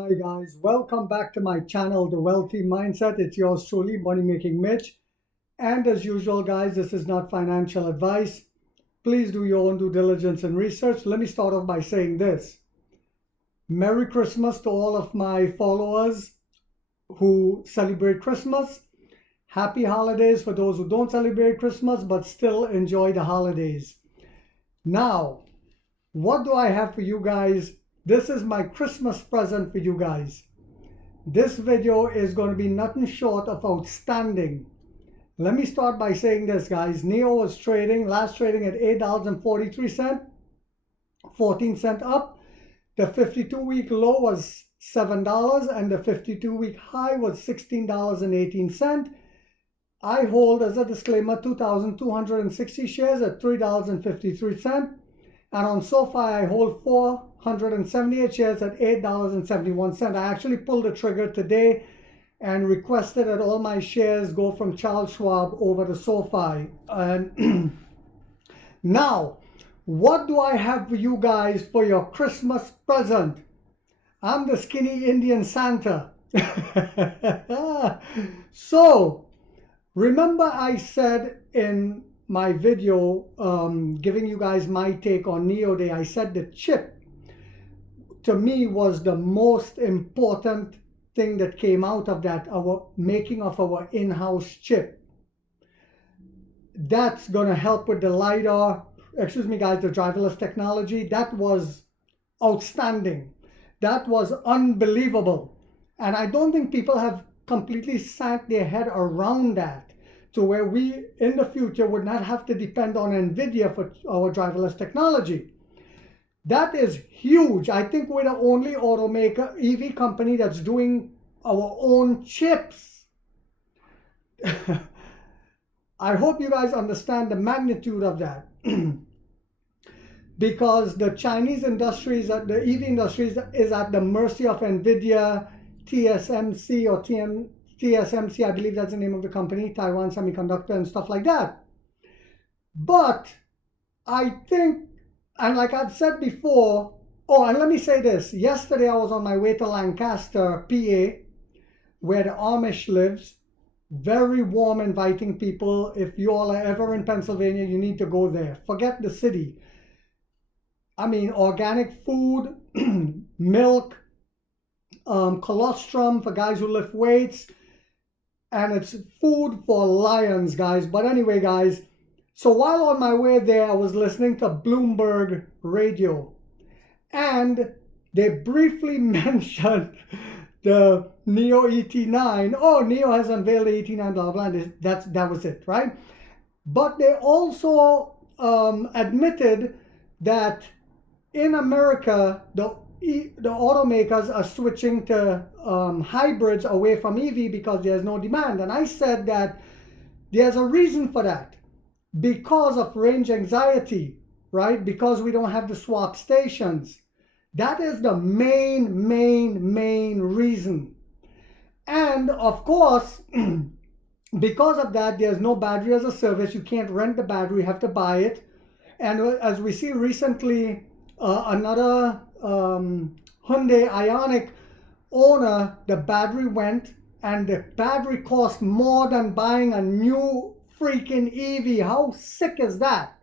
Hi guys, welcome back to my channel, The Wealthy Mindset. It's yours truly, Money Making Mitch. And as usual, guys, this is not financial advice. Please do your own due diligence and research. Let me start off by saying this. Merry Christmas to all of my followers who celebrate Christmas. Happy holidays for those who don't celebrate Christmas but still enjoy the holidays. Now, what do I have for you guys? This is my Christmas present for you guys. This video is going to be nothing short of outstanding. Let me start by saying this, guys. Nio was last trading at $8.43, 14 cents up. The 52-week low was $7 and the 52-week high was $16.18. I hold, as a disclaimer, 2,260 shares at $3.53. And on SoFi, I hold 478 shares at $8.71. I actually pulled the trigger today and requested that all my shares go from Charles Schwab over to SoFi. And now, what do I have for you guys for your Christmas present? I'm the skinny Indian Santa. So, remember I said in my video giving you guys my take on Nio Day, I said the chip to me was the most important thing that came out of that, our making of our in-house chip. That's gonna help with the LiDAR, the driverless technology. That was outstanding. That was unbelievable. And I don't think people have completely sank their head around that, to where we in the future would not have to depend on NVIDIA for our driverless technology. That is huge. I think we're the only automaker, EV company that's doing our own chips. I hope you guys understand the magnitude of that. Because the Chinese industries, the EV industries is at the mercy of NVIDIA, TSMC or TSMC, I believe that's the name of the company, Taiwan Semiconductor and stuff like that. But I think, and like I've said before, and let me say this. Yesterday I was on my way to Lancaster, PA, where the Amish lives. Very warm, inviting people. If you all are ever in Pennsylvania, you need to go there. Forget the city. I mean, organic food, milk, colostrum for guys who lift weights, and it's food for lions, guys. But anyway, guys, so while on my way there, I was listening to Bloomberg radio, and they briefly mentioned the Nio ET9. Oh, Nio has unveiled the ET9, blah, blah, blah. That was it, right? But they also admitted that in America, the automakers are switching to hybrids away from EV because there's no demand. And I said that there's a reason for that. Because of range anxiety, right? Because we don't have the swap stations. That is the main reason. And of course, because of that, there's no battery as a service. You can't rent the battery, you have to buy it. And as we see recently, another Hyundai Ioniq owner, the battery went, and the battery cost more than buying a new freaking EV. How sick is that?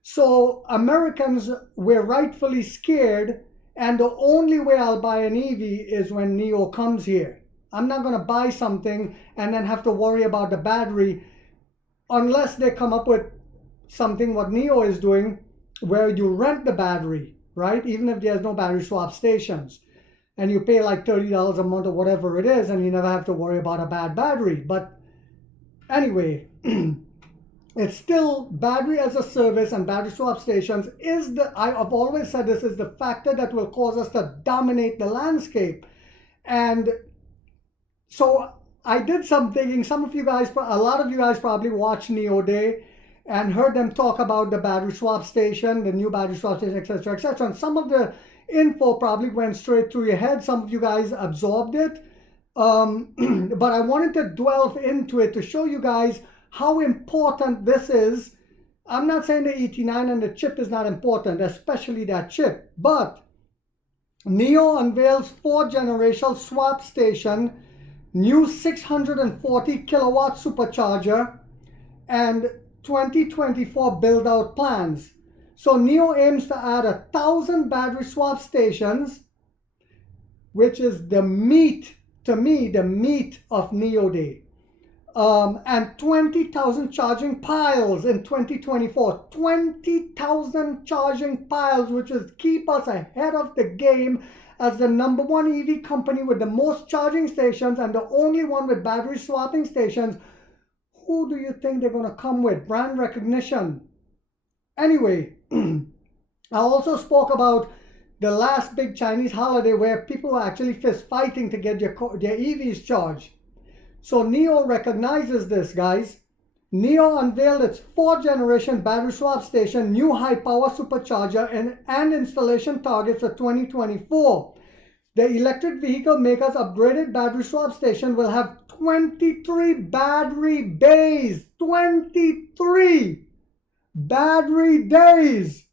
So Americans were rightfully scared, and the only way I'll buy an EV is when Nio comes here. I'm not going to buy something and then have to worry about the battery unless they come up with something what Nio is doing, where you rent the battery, right? Even if there's no battery swap stations, and you pay like $30 a month or whatever it is, and you never have to worry about a bad battery. But anyway, it's still battery as a service, and battery swap stations is I've always said this is the factor that will cause us to dominate the landscape. And so I did some digging. A lot of you guys probably watched Nio Day and heard them talk about the battery swap station, the new battery swap station, etc., etc. And some of the info probably went straight through your head. Some of you guys absorbed it. But I wanted to delve into it to show you guys how important this is. I'm not saying the ET9 and the chip is not important, especially that chip. But Nio unveils 4th generation swap station, new 640 kilowatt supercharger, and 2024 build out plans. So Nio aims to add 1,000 battery swap stations, which is the meat, to me, the meat of Nio Day. And 20,000 charging piles in 2024. 20,000 charging piles, which is keep us ahead of the game as the #1 EV company with the most charging stations and the only one with battery swapping stations. Who do you think they're going to come with? Brand recognition. Anyway, I also spoke about the last big Chinese holiday where people were actually fist fighting to get their EVs charged. So Nio recognizes this, guys. Nio unveiled its 4th generation battery swap station, new high power supercharger, and installation targets for 2024. The electric vehicle maker's upgraded battery swap station will have 23 battery bays. 23 battery days.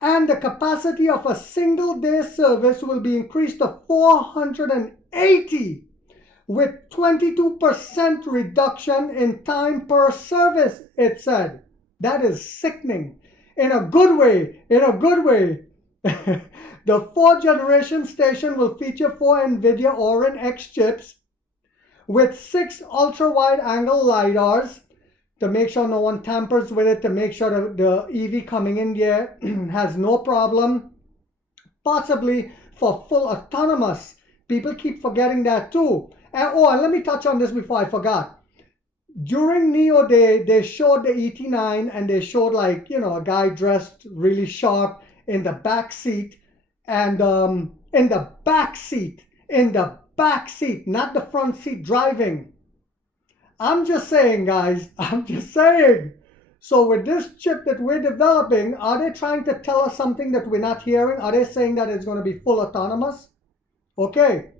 And the capacity of a single day service will be increased to 480. With 22% reduction in time per service, it said. That is sickening. In a good way. In a good way. The 4th generation station will feature 4 NVIDIA Orin X chips with 6 ultra-wide angle LiDARs to make sure no one tampers with it, to make sure the EV coming in there has no problem. Possibly for full autonomous. People keep forgetting that too. And let me touch on this before I forgot. During Nio Day, they showed the ET9 and they showed a guy dressed really sharp in the back seat. And in the back seat, not the front seat driving. I'm just saying, guys, I'm just saying. So with this chip that we're developing, are they trying to tell us something that we're not hearing? Are they saying that it's going to be full autonomous? Okay.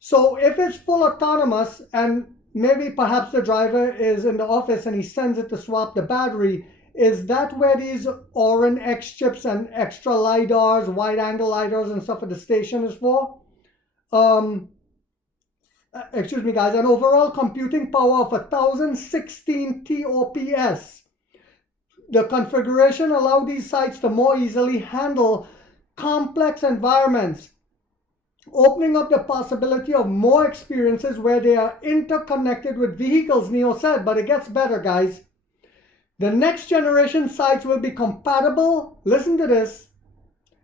So if it's full autonomous and maybe perhaps the driver is in the office and he sends it to swap the battery, is that where these Orin X chips and extra LiDARs, wide angle LiDARs and stuff at the station is for? Excuse me guys, an overall computing power of 1016 TOPS. The configuration allowed these sites to more easily handle complex environments, opening up the possibility of more experiences where they are interconnected with vehicles, Nio said. But it gets better, guys. The next generation sites will be compatible. Listen to this.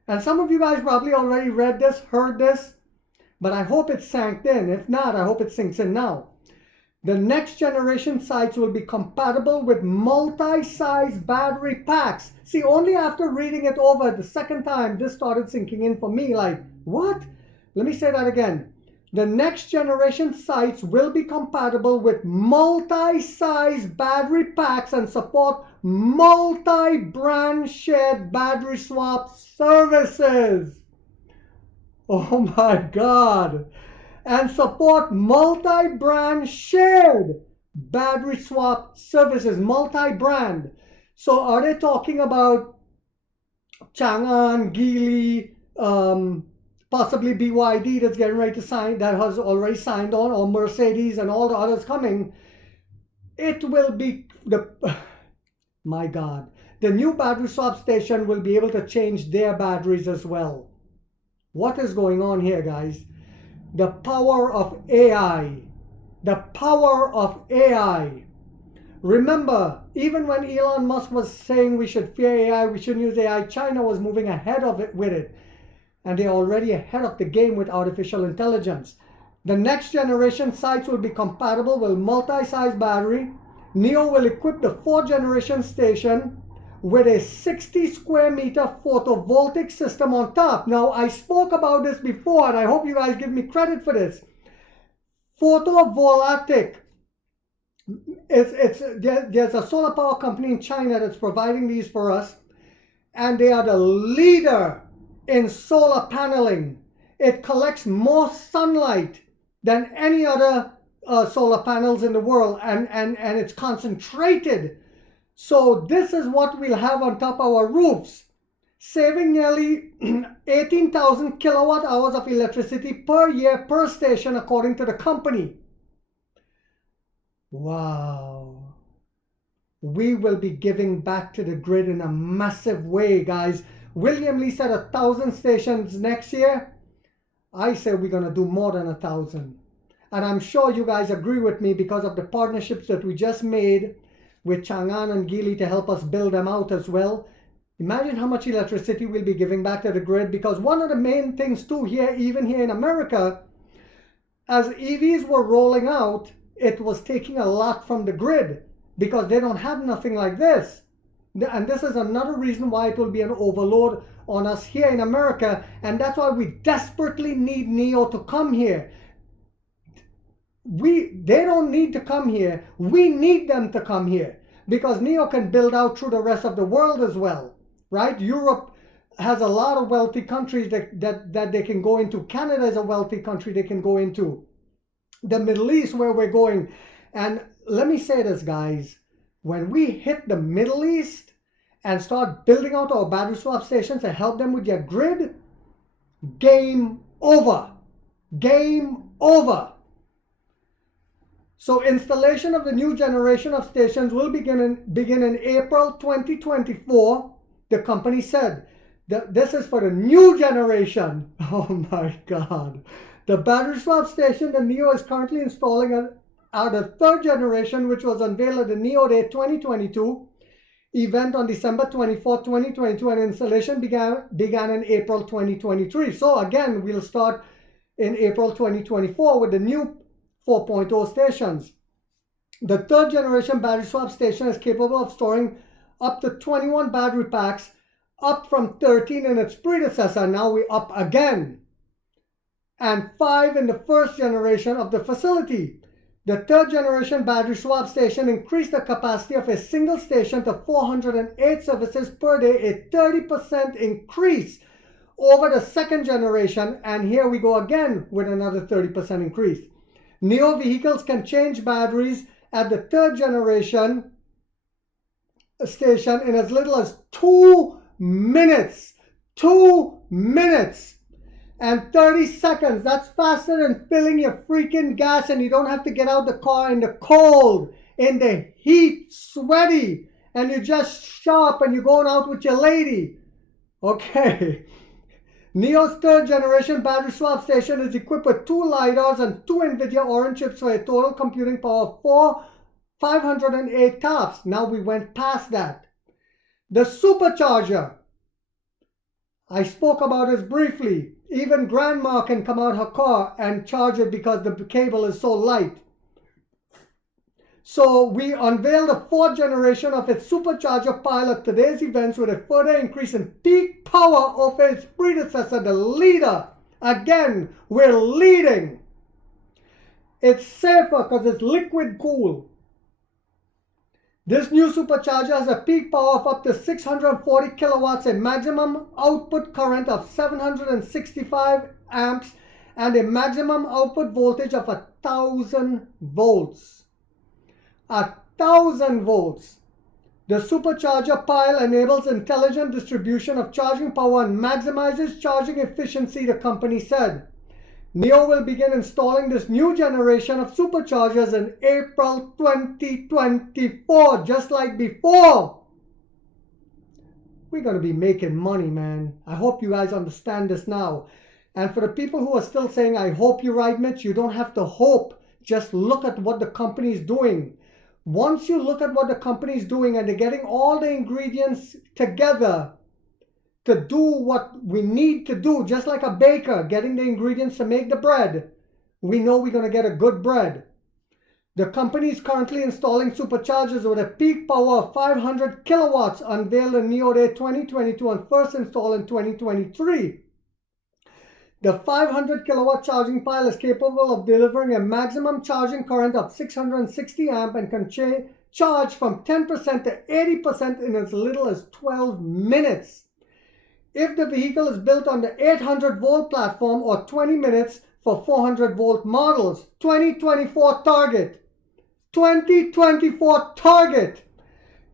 And some of you guys probably already read this, heard this, but I hope it sank in. If not, I hope it sinks in now. The next generation sites will be compatible with multi-size battery packs. See, only after reading it over the second time, this started sinking in for me. Like, what? Let me say that again. The next generation sites will be compatible with multi-size battery packs and support multi-brand shared battery swap services. Oh my God. And support multi-brand shared battery swap services, multi-brand. So are they talking about Chang'an, Geely, possibly BYD that's getting ready to sign, that has already signed on, or Mercedes and all the others coming? It will be my God, the new battery swap station will be able to change their batteries as well. What is going on here, guys? The power of AI. The power of AI. Remember, even when Elon Musk was saying we should fear AI, we shouldn't use AI, China was moving ahead of it with it. And they're already ahead of the game with artificial intelligence. The next generation sites will be compatible with multi-size battery. Nio will equip the 4th generation station with a 60 square meter photovoltaic system on top. Now, I spoke about this before, and I hope you guys give me credit for this. Photovoltaic. There's a solar power company in China that's providing these for us, and they are the leader in solar paneling. It collects more sunlight than any other solar panels in the world, and it's concentrated. So this is what we'll have on top of our roofs. saving nearly 18,000 kilowatt hours of electricity per year per station, according to the company. Wow. We will be giving back to the grid in a massive way, guys. William Lee said 1,000 stations next year. I say we're going to do more than 1,000. And I'm sure you guys agree with me because of the partnerships that we just made with Chang'an and Geely to help us build them out as well. Imagine how much electricity we'll be giving back to the grid, because one of the main things too here, even here in America, as EVs were rolling out, it was taking a lot from the grid because they don't have nothing like this. And this is another reason why it will be an overload on us here in America. And that's why we desperately need Nio to come here. They don't need to come here. We need them to come here because Nio can build out through the rest of the world as well. Right? Europe has a lot of wealthy countries that they can go into. Canada is a wealthy country they can go into. The Middle East, where we're going. And let me say this, guys. When we hit the Middle East and start building out our battery swap stations and help them with their grid, game over. Game over. So installation of the new generation of stations will begin in April 2024. The company said that this is for the new generation. Oh my God. The battery swap station the Nio is currently installing are the third generation, which was unveiled at the Nio Day 2022 event on December 24, 2022, and installation began in April 2023. So again, we'll start in April 2024 with the new 4.0 stations. The third generation battery swap station is capable of storing up to 21 battery packs, up from 13 in its predecessor. Now we up again. And 5 in the first generation of the facility. The third generation battery swap station increased the capacity of a single station to 408 services per day, a 30% increase over the second generation. And here we go again with another 30% increase. Nio vehicles can change batteries at the third generation station in as little as 2 minutes. 2 minutes and 30 seconds. That's faster than filling your freaking gas, and you don't have to get out the car in the cold, in the heat, sweaty, and you just shop and you're going out with your lady. Okay. Nio's third generation battery swap station is equipped with 2 LiDARs and 2 NVIDIA Orin chips for a total computing power of 508 TOPS. Now we went past that. The Supercharger. I spoke about this briefly. Even grandma can come out her car and charge it because the cable is so light. So we unveiled the 4th generation of its Supercharger pile at today's events with a further increase in peak power of its predecessor, the leader. Again, we're leading. It's safer because it's liquid cool. This new supercharger has a peak power of up to 640 kilowatts, a maximum output current of 765 amps, and a maximum output voltage of 1,000 volts. 1,000 volts. The supercharger pile enables intelligent distribution of charging power and maximizes charging efficiency, the company said. Nio will begin installing this new generation of superchargers in April 2024, just like before. We're going to be making money, man. I hope you guys understand this now. And for the people who are still saying, I hope you're right, Mitch, you don't have to hope. Just look at what the company is doing. Once you look at what the company is doing and they're getting all the ingredients together to do what we need to do, just like a baker getting the ingredients to make the bread, we know we're going to get a good bread. The company is currently installing superchargers with a peak power of 500 kilowatts, unveiled in Nio Day 2022 and first installed in 2023. The 500 kilowatt charging pile is capable of delivering a maximum charging current of 660 amp and can charge from 10% to 80% in as little as 12 minutes. If the vehicle is built on the 800 volt platform, or 20 minutes for 400 volt models. 2024 target. 2024 target.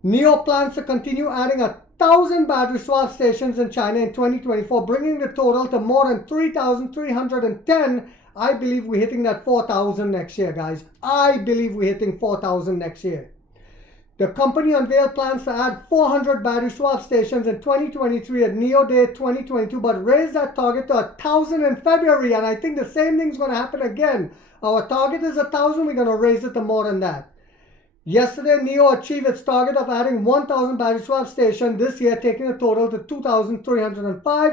Nio plans to continue adding 1,000 battery swap stations in China in 2024, bringing the total to more than 3,310. I believe we're hitting that 4,000 next year, guys. I believe we're hitting 4,000 next year. The company unveiled plans to add 400 battery swap stations in 2023 at Nio Day 2022, but raised that target to 1,000 in February, and I think the same thing's going to happen again. Our target is 1,000. We're going to raise it to more than that. Yesterday, Nio achieved its target of adding 1,000 battery swap stations this year, taking the total to 2,305.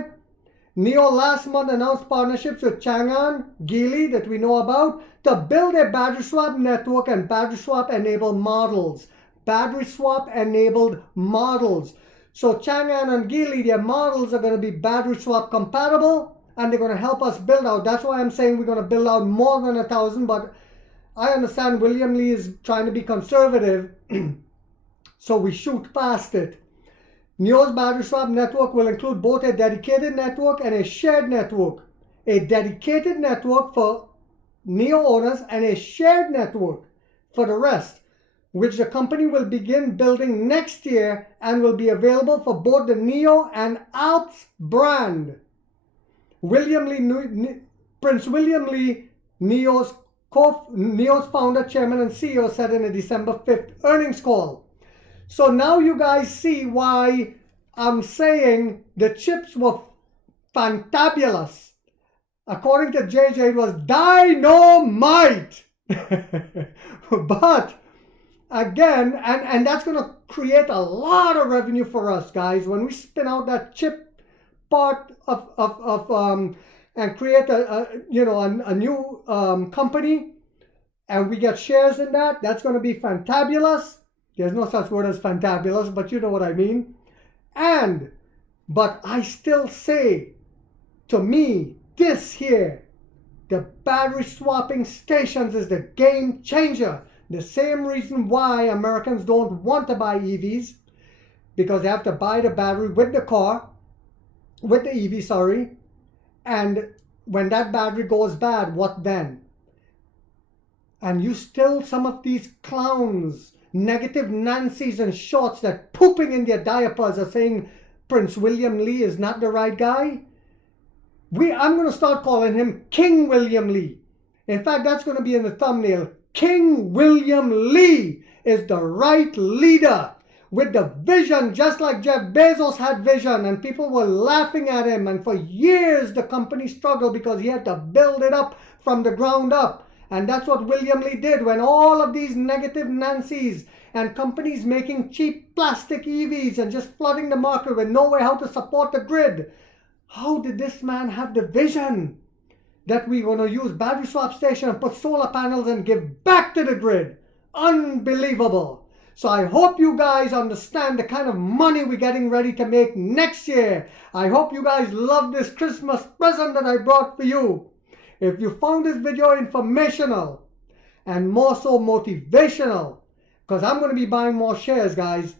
Nio last month announced partnerships with Chang'an, Geely that we know about to build a battery swap network and battery swap enabled models. Battery swap enabled models. So Chang'an and Geely, their models are going to be battery swap compatible, and they're going to help us build out. That's why I'm saying we're going to build out more than 1,000, but I understand William Li is trying to be conservative, so we shoot past it. Nio's battery swap network will include both a dedicated network and a shared network. A dedicated network for Nio owners and a shared network for the rest, which the company will begin building next year and will be available for both the Nio and Alps brand. Prince William Li, Nio's founder, chairman, and CEO, said in a December 5th earnings call. So now you guys see why I'm saying the chips were fantabulous. According to JJ, it was dynamite. But again, and that's going to create a lot of revenue for us, guys, when we spin out that chip part and create a new company, and we get shares in that. That's going to be fantabulous. There's no such word as fantabulous, but you know what I mean. But I still say, to me, this here, the battery swapping stations is the game changer. The same reason why Americans don't want to buy EVs, because they have to buy the battery with the car, with the EV, sorry. And when that battery goes bad, what then? And you still, some of these clowns, negative Nancys and shorts that pooping in their diapers are saying Prince William Li is not the right guy. I'm going to start calling him King William Li. In fact, that's going to be in the thumbnail. King William Li is the right leader with the vision, just like Jeff Bezos had vision, and people were laughing at him. And for years, the company struggled because he had to build it up from the ground up. And that's what William Li did when all of these negative Nancys and companies making cheap plastic EVs and just flooding the market with no way how to support the grid. How did this man have the vision that we're going to use battery swap station and put solar panels and give back to the grid? Unbelievable. So I hope you guys understand the kind of money we're getting ready to make next year. I hope you guys love this Christmas present that I brought for you. If you found this video informational and more so motivational, because I'm going to be buying more shares, guys,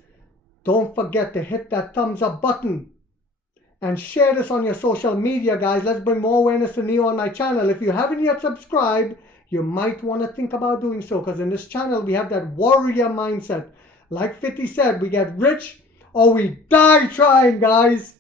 don't forget to hit that thumbs up button and share this on your social media, guys. Let's bring more awareness to Nio on my channel. If you haven't yet subscribed, you might want to think about doing so, because in this channel we have that warrior mindset. Like 50 said, we get rich or we die trying, guys.